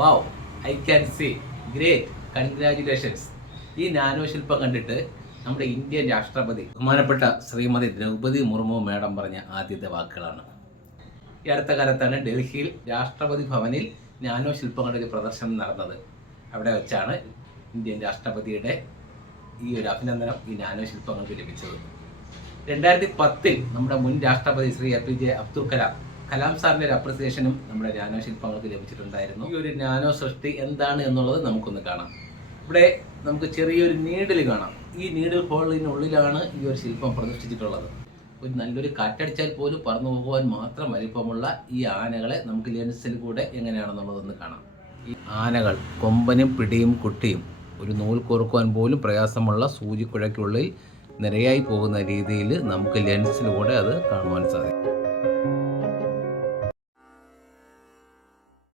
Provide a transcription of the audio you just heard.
Wow I can see great congratulations ഈ nano ശില്പം കണ്ടിട്ട് നമ്മുടെ ഇന്ത്യൻ രാഷ്ട്രപതി ബഹുമാനപ്പെട്ട ശ്രീമതി ദ്രൗപതി മുർമു മേഡം പറഞ്ഞ ആദ്യത്തെ വാക്കുകളാണ്. ഈ അടുത്ത കാലത്താണ് ഡൽഹിയിൽ രാഷ്ട്രപതി ഭവനിൽ നാനോ ശില്പങ്ങളുടെ ഒരു പ്രദർശനം നടന്നത്. അവിടെ വെച്ചാണ് ഇന്ത്യൻ രാഷ്ട്രപതിയുടെ ഈ ഒരു അഭിനന്ദനം ഈ നാനോ ശില്പങ്ങൾക്ക് ലഭിച്ചത്. രണ്ടായിരത്തി പത്തിൽ നമ്മുടെ മുൻ രാഷ്ട്രപതി Shri A P J Abdul Kalam Kalam സാറിന്റെ ഒരു അപ്രിസിയേഷനും നമ്മുടെ നാനോ ശില്പങ്ങൾക്ക് ലഭിച്ചിട്ടുണ്ടായിരുന്നു. ഈ ഒരു നാനോ സൃഷ്ടി എന്താണ് എന്നുള്ളത് നമുക്കൊന്ന് കാണാം. ഇവിടെ നമുക്ക് ചെറിയൊരു നീഡിൽ കാണാം. ഈ നീഡിൽ ഹോളിനുള്ളിലാണ് ഈ ഒരു ശില്പം പ്രതിഷ്ഠിച്ചിട്ടുള്ളത്. ഒരു നല്ലൊരു കാറ്റടിച്ചാൽ പോലും പറന്നു പോകുവാൻ മാത്രം വലിപ്പമുള്ള ഈ ആനകളെ നമുക്ക് ലെൻസിൽ കൂടെ എങ്ങനെയാണെന്നുള്ളതൊന്ന് കാണാം. ഈ ആനകൾ കൊമ്പനും പിടിയും കുട്ടിയും ഒരു നൂൽ കോർക്കുവാൻ പോലും പ്രയാസമുള്ള സൂചിക്കുഴയ്ക്കുള്ളിൽ നിരയായി പോകുന്ന രീതിയിൽ നമുക്ക് ലെൻസിലൂടെ അത് കാണുവാൻ സാധിക്കും.